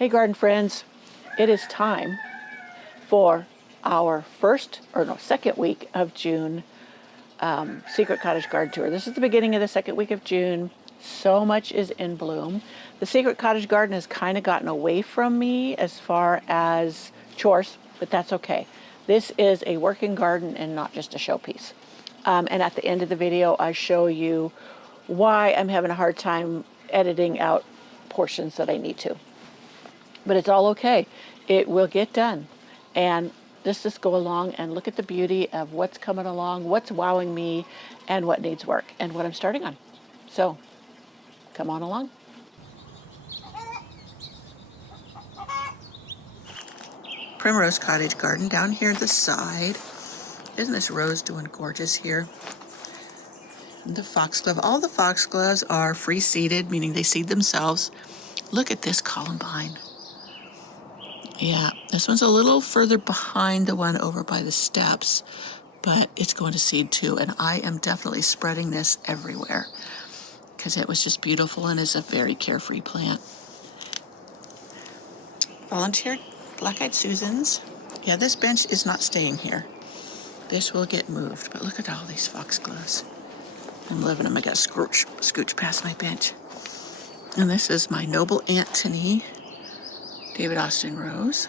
Hey garden friends, it is time for our second week of June Secret Cottage Garden Tour. This is the beginning of the second week of June. So much is in bloom. The Secret Cottage Garden has kind of gotten away from me as far as chores, but that's okay. This is a working garden and not just a showpiece. And at the end of the video, I show you why I'm having a hard time editing out portions that I need to. But it's all okay. It will get done. And just go along and look at the beauty of what's coming along, what's wowing me, and what needs work, and what I'm starting on. So, come on along. Primrose Cottage Garden down here at the side. Isn't this rose doing gorgeous here? And the foxglove. All the foxgloves are free seeded, meaning they seed themselves. Look at this columbine. Yeah, this one's a little further behind the one over by the steps, but it's going to seed too. And I am definitely spreading this everywhere because it was just beautiful and is a very carefree plant. Volunteer black-eyed Susans. Yeah, this bench is not staying here. This will get moved, but look at all these foxgloves. I'm loving them. I got to scooch past my bench. And this is my Noble Antony David Austin rose.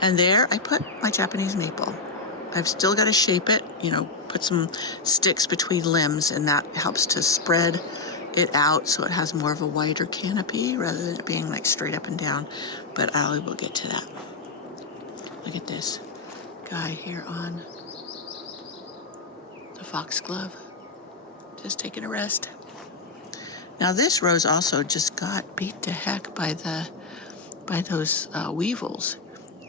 And there I put my Japanese maple. I've still got to shape it, put some sticks between limbs, and that helps to spread it out so it has more of a wider canopy rather than it being like straight up and down. But I will get to that. Look at this guy here on the foxglove, just taking a rest. Now this rose also just got beat to heck by those weevils.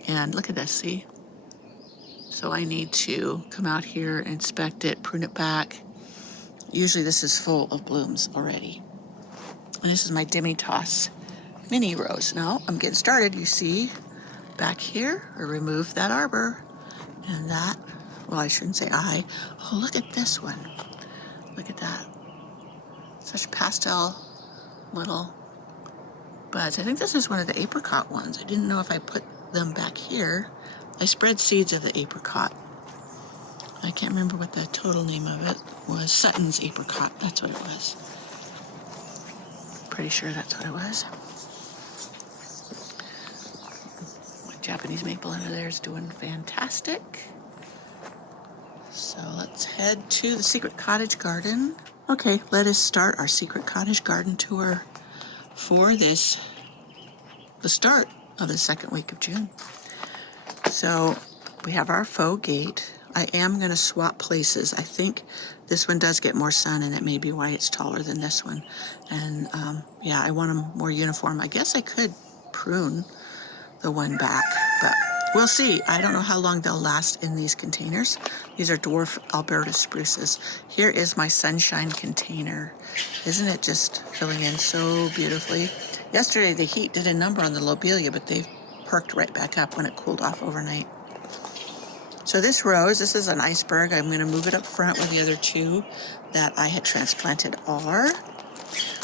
And look at this, see? So I need to come out here, inspect it, prune it back. Usually this is full of blooms already. And this is my Demitoss mini rose. Now I'm getting started, you see, back here, I removed that arbor. And that, well, I shouldn't say I. Oh, look at this one. Look at that. Such pastel little buds. I think this is one of the apricot ones. I didn't know if I put them back here. I spread seeds of the apricot. I can't remember what the total name of it was. Sutton's apricot. That's what it was. Pretty sure that's what it was. My Japanese maple under there is doing fantastic. So let's head to the Secret Cottage Garden. Okay, let us start our Secret Cottage Garden tour for the start of the second week of June. So we have our faux gate. I am going to swap places. I think this one does get more sun, and it may be why it's taller than this one. And yeah, I want them more uniform. I guess I could prune the one back, but we'll see. I don't know how long they'll last in these containers. These are dwarf Alberta spruces. Here is my sunshine container. Isn't it just filling in so beautifully? Yesterday the heat did a number on the lobelia, but they've perked right back up when it cooled off overnight. So this rose, this is an iceberg. I'm going to move it up front where the other two that I had transplanted are.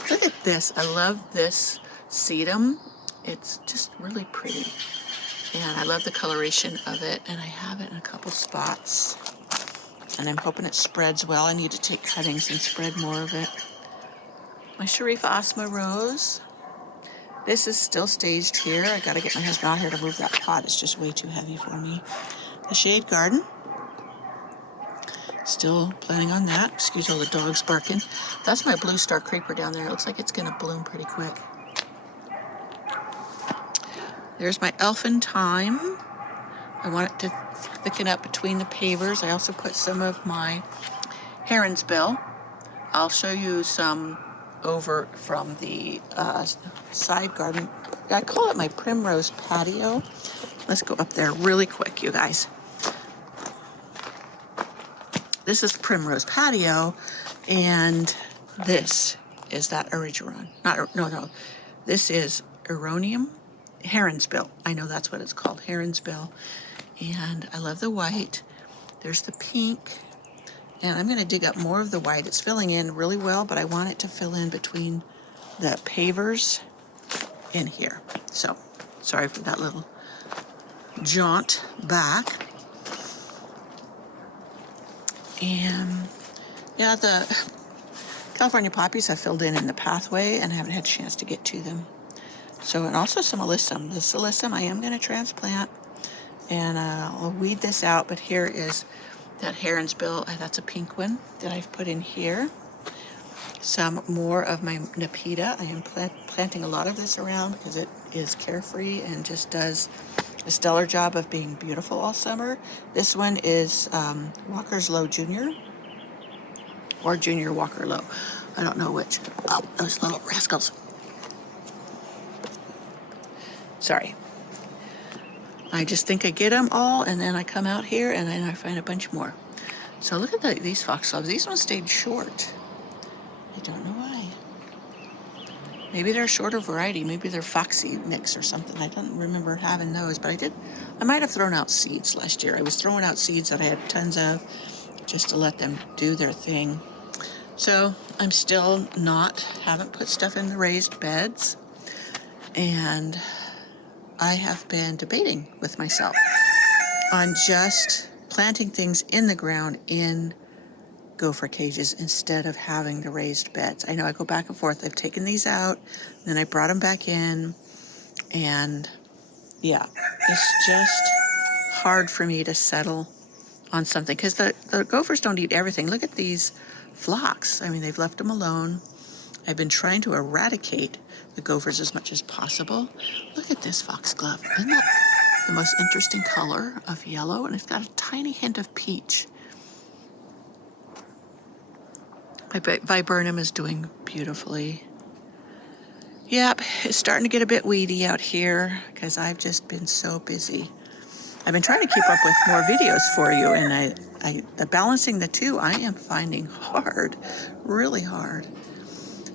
Look at this. I love this sedum. It's just really pretty. And I love the coloration of it, and I have it in a couple spots. And I'm hoping it spreads well. I need to take cuttings and spread more of it. My Sharif Asma rose. This is still staged here. I gotta get my husband out here to move that pot. It's just way too heavy for me. The Shade Garden. Still planning on that. Excuse all the dogs barking. That's my Blue Star Creeper down there. It looks like it's gonna bloom pretty quick. There's my Elfin Thyme. I want it to thicken up between the pavers. I also put some of my Heron's Bill. I'll show you some over from the side garden. I call it my Primrose patio. Let's go up there really quick, you guys. This is Primrose patio, and this is that Erigeron. No. This is Eronium. Heron's Bill. I know that's what it's called, Heron's Bill. And I love the white. There's the pink. And I'm going to dig up more of the white. It's filling in really well, but I want it to fill in between the pavers. in here. So sorry for that little jaunt back. And yeah, the California poppies I filled in the pathway and I haven't had a chance to get to them. So, and also some alyssum. The alyssum I am going to transplant, and I'll weed this out, but here is that heron's bill. That's a pink one that I've put in here. Some more of my Nepeta. I am planting a lot of this around because it is carefree and just does a stellar job of being beautiful all summer. This one is Walker's Low Junior, or Junior Walker Low. I don't know which. Oh, those little rascals. Sorry. I just think I get them all, and then I come out here and then I find a bunch more. So look at these foxgloves. These ones stayed short. I don't know why. Maybe they're a shorter variety. Maybe they're foxy mix or something. I don't remember having those, but I might have thrown out seeds last year. I was throwing out seeds that I had tons of just to let them do their thing. So I'm still haven't put stuff in the raised beds, and I have been debating with myself on just planting things in the ground in gopher cages instead of having the raised beds. I know I go back and forth. I've taken these out, then I brought them back in, and yeah, it's just hard for me to settle on something because the gophers don't eat everything. Look at these phlox. I mean, they've left them alone. I've been trying to eradicate the gophers as much as possible. Look at this foxglove. Isn't that the most interesting color of yellow? And it's got a tiny hint of peach. My viburnum is doing beautifully. Yep, it's starting to get a bit weedy out here because I've just been so busy. I've been trying to keep up with more videos for you, and the balancing the two I am finding hard, really hard.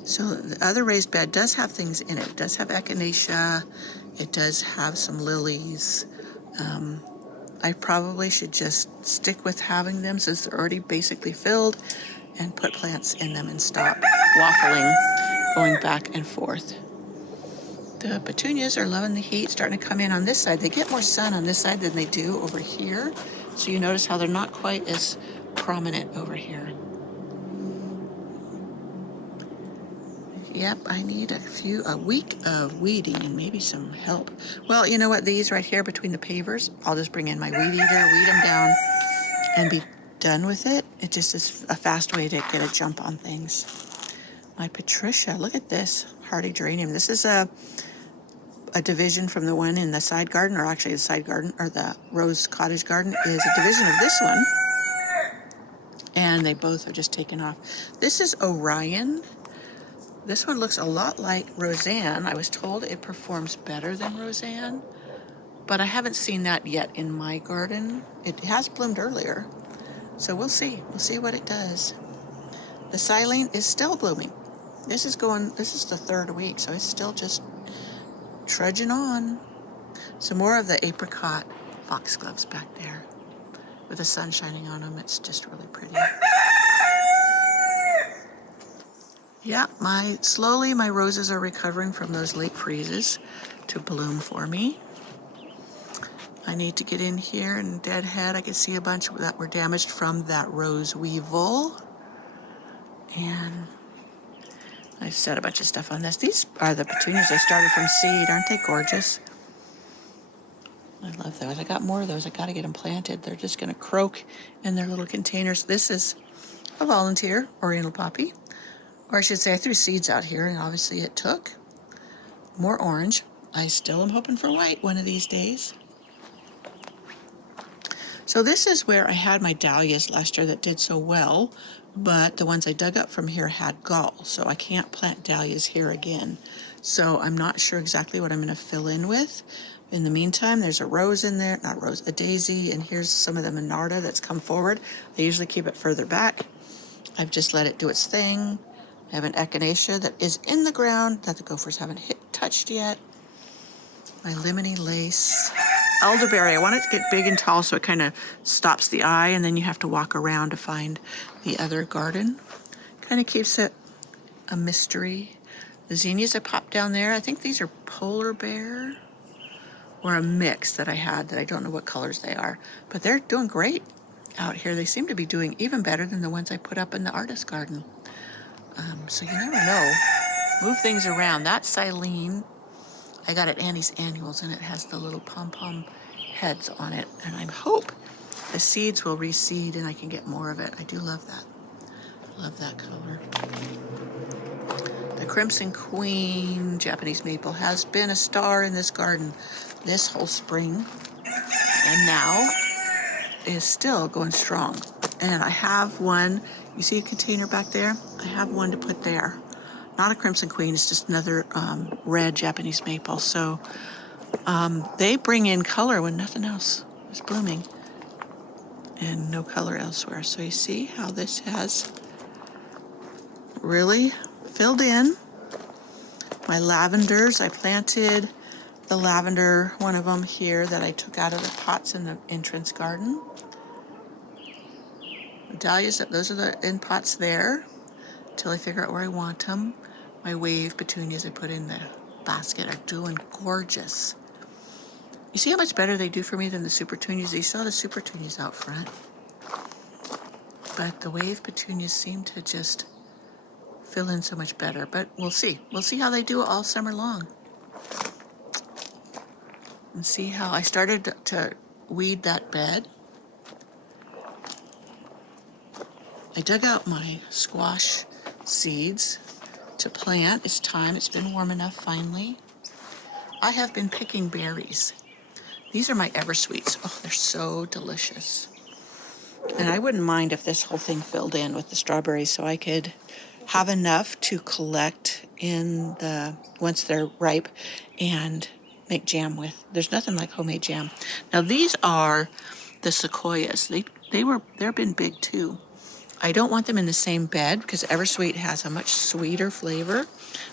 So the other raised bed does have things in it. It does have echinacea. It does have some lilies. I probably should just stick with having them since they're already basically filled and put plants in them and stop waffling, going back and forth. The petunias are loving the heat, starting to come in on this side. They get more sun on this side than they do over here. So you notice how they're not quite as prominent over here. Yep, I need a week of weeding and maybe some help. Well, you know what? These right here between the pavers, I'll just bring in my weed eater, weed them down, and be done with it. It just is a fast way to get a jump on things. My Patricia, look at this hardy geranium. This is a division from the one in the side garden, or actually the side garden, or the Rose Cottage Garden is a division of this one. And they both are just taken off. This is Orion. This one looks a lot like Roseanne. I was told it performs better than Roseanne, but I haven't seen that yet in my garden. It has bloomed earlier, so we'll see. We'll see what it does. The silene is still blooming. This is the third week, so it's still just trudging on. Some more of the apricot foxgloves back there with the sun shining on them. It's just really pretty. Yeah, slowly my roses are recovering from those late freezes to bloom for me. I need to get in here and deadhead. I can see a bunch that were damaged from that rose weevil. And I set a bunch of stuff on this. These are the petunias I started from seed. Aren't they gorgeous? I love those. I got more of those. I got to get them planted. They're just going to croak in their little containers. This is a volunteer oriental poppy. Or I should say I threw seeds out here, and obviously it took. More orange. I still am hoping for white one of these days. So this is where I had my dahlias last year that did so well, but the ones I dug up from here had gall, so I can't plant dahlias here again. So I'm not sure exactly what I'm going to fill in with. In the meantime, there's a rose in there, a daisy, and here's some of the monarda that's come forward. I usually keep it further back. I've just let it do its thing. I have an echinacea that is in the ground that the gophers haven't touched yet. My lemony lace. Elderberry, I want it to get big and tall so it kind of stops the eye, and then you have to walk around to find the other garden. Kind of keeps it a mystery. The zinnias I popped down there, I think these are polar bear or a mix that I had that I don't know what colors they are, but they're doing great out here. They seem to be doing even better than the ones I put up in the artist garden. So you never know. Move things around. That's Silene. I got at Annie's Annuals, and it has the little pom-pom heads on it, and I hope the seeds will reseed and I can get more of it. I do love that. Love that color. The Crimson Queen Japanese maple has been a star in this garden this whole spring, and now is still going strong. And I have one, you see a container back there? I have one to put there. Not a Crimson Queen, it's just another red Japanese maple. So they bring in color when nothing else is blooming and no color elsewhere. So you see how this has really filled in. My lavenders, I planted the lavender, one of them here that I took out of the pots in the entrance garden. Dahlias, those are the in pots there until I figure out where I want them. My wave petunias I put in the basket are doing gorgeous. You see how much better they do for me than the super petunias? You saw the super petunias out front, but the wave petunias seem to just fill in so much better. But we'll see. We'll see how they do all summer long. And see how I started to weed that bed. I dug out my squash seeds to plant. It's time. It's been warm enough finally. I have been picking berries. These are my Eversweets. Oh, they're so delicious. And I wouldn't mind if this whole thing filled in with the strawberries so I could have enough to collect in the once they're ripe and make jam with. There's nothing like homemade jam. Now these are the sequoias. They've been big too. I don't want them in the same bed because Eversweet has a much sweeter flavor.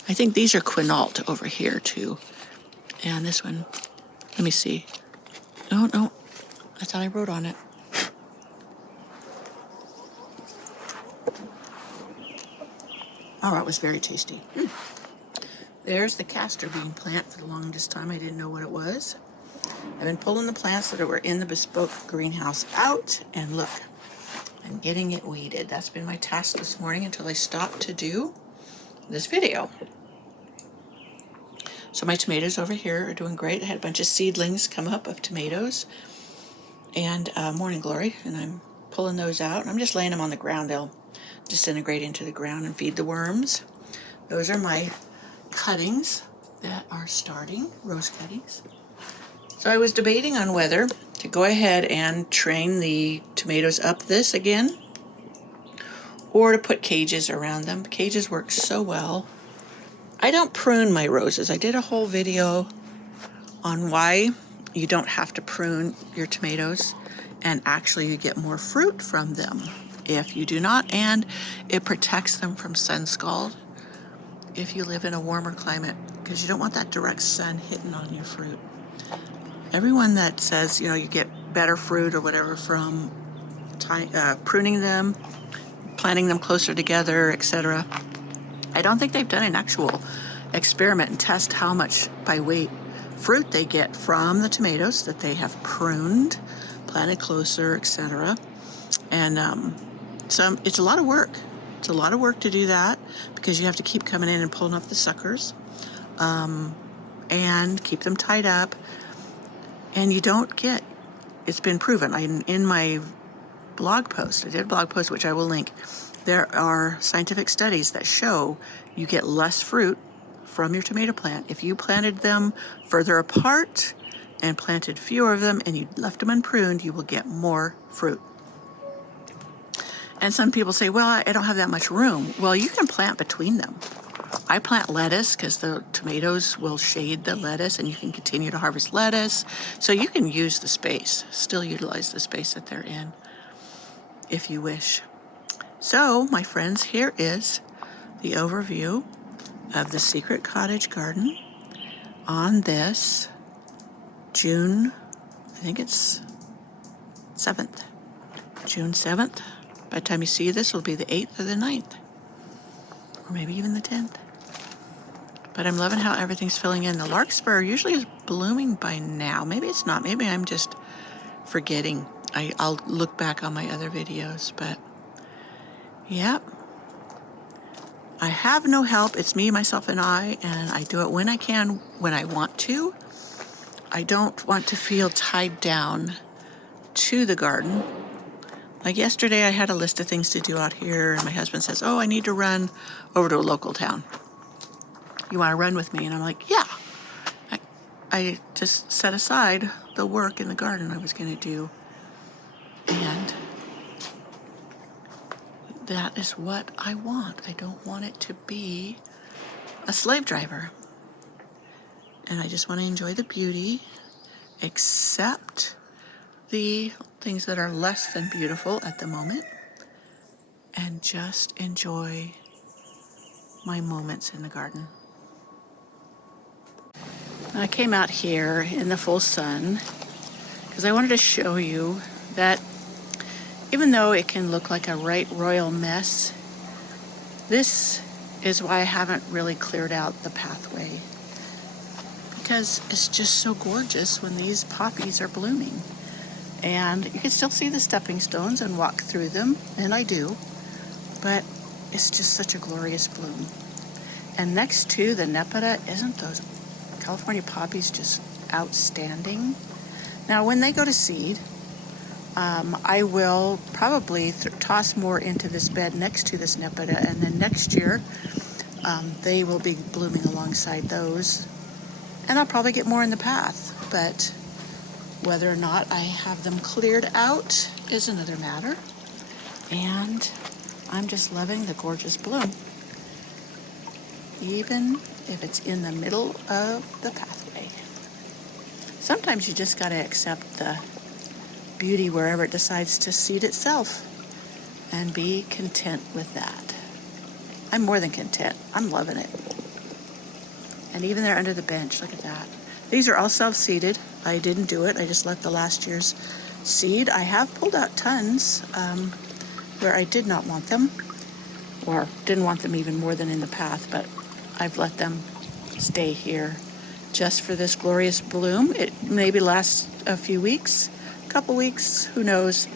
I think these are quinault over here too. And this one, let me see. No, I thought I wrote on it. Oh, that was very tasty. There's the castor bean plant. For the longest time, I didn't know what it was. I've been pulling the plants that were in the bespoke greenhouse out, and look, I'm getting it weeded. That's been my task this morning until I stopped to do this video. So my tomatoes over here are doing great. I had a bunch of seedlings come up of tomatoes and Morning Glory, and I'm pulling those out. And I'm just laying them on the ground. They'll disintegrate into the ground and feed the worms. Those are my cuttings that are starting, rose cuttings. So I was debating on whether to go ahead and train the tomatoes up this again or to put cages around them. Cages work so well. I don't prune my roses. I did a whole video on why you don't have to prune your tomatoes, and actually you get more fruit from them if you do not, and it protects them from sun scald if you live in a warmer climate, because you don't want that direct sun hitting on your fruit. Everyone that says, you get better fruit or whatever from pruning them, planting them closer together, etc., I don't think they've done an actual experiment and test how much by weight fruit they get from the tomatoes that they have pruned, planted closer, etc. And it's a lot of work. It's a lot of work to do that because you have to keep coming in and pulling up the suckers and keep them tied up. And you don't get, it's been proven. In my blog post, I did a blog post which I will link. There are scientific studies that show you get less fruit from your tomato plant if you planted them further apart and planted fewer of them and you left them unpruned. You will get more fruit. And some people say, well, I don't have that much room. Well, you can plant between them. I plant lettuce because the tomatoes will shade the lettuce and you can continue to harvest lettuce. So you can use the space, still utilize the space that they're in if you wish. So, my friends, here is the overview of the Secret Cottage Garden on this June, I think it's 7th. June 7th. By the time you see this, it'll be the 8th or the 9th. Or maybe even the 10th. But I'm loving how everything's filling in. The larkspur usually is blooming by now. Maybe it's not. Maybe I'm just forgetting. I'll look back on my other videos, but yep. I have no help. It's me, myself, and I do it when I can, when I want to. I don't want to feel tied down to the garden. Like yesterday, I had a list of things to do out here, and my husband says, oh, I need to run over to a local town. You want to run with me? And I'm like, yeah. I just set aside the work in the garden I was going to do. And that is what I want. I don't want it to be a slave driver. And I just want to enjoy the beauty, accept the things that are less than beautiful at the moment, and just enjoy my moments in the garden. I came out here in the full sun because I wanted to show you that even though it can look like a right royal mess, this is why I haven't really cleared out the pathway, because it's just so gorgeous when these poppies are blooming. And you can still see the stepping stones and walk through them, and I do, but it's just such a glorious bloom. And next to the nepeta, isn't those California poppies just outstanding? Now, when they go to seed, I will probably toss more into this bed next to this nepeta, and then next year they will be blooming alongside those, and I'll probably get more in the path. But whether or not I have them cleared out is another matter. And I'm just loving the gorgeous bloom, even if it's in the middle of the pathway. Sometimes you just got to accept the beauty wherever it decides to seed itself and be content with that. I'm more than content. I'm loving it. And even there under the bench, look at that. These are all self-seeded. I didn't do it. I just let the last year's seed. I have pulled out tons where I did not want them, or didn't want them even more than in the path, but I've let them stay here just for this glorious bloom. It maybe lasts a few weeks, a couple weeks, who knows,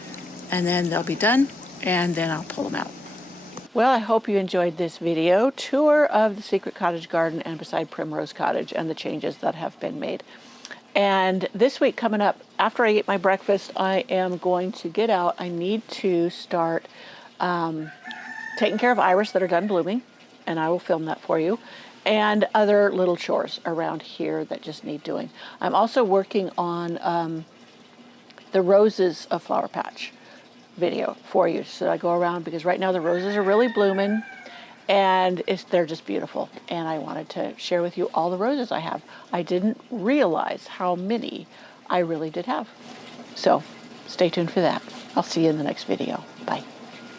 and then they'll be done, and then I'll pull them out. Well, I hope you enjoyed this video tour of the Secret Cottage Garden and beside Primrose Cottage and the changes that have been made. And this week coming up, after I eat my breakfast, I am going to get out. I need to start taking care of iris that are done blooming, and I will film that for you, and other little chores around here that just need doing. I'm also working on the roses of Flower Patch video for you. So I go around, because right now the roses are really blooming, and they're just beautiful. And I wanted to share with you all the roses I have. I didn't realize how many I really did have. So stay tuned for that. I'll see you in the next video. Bye.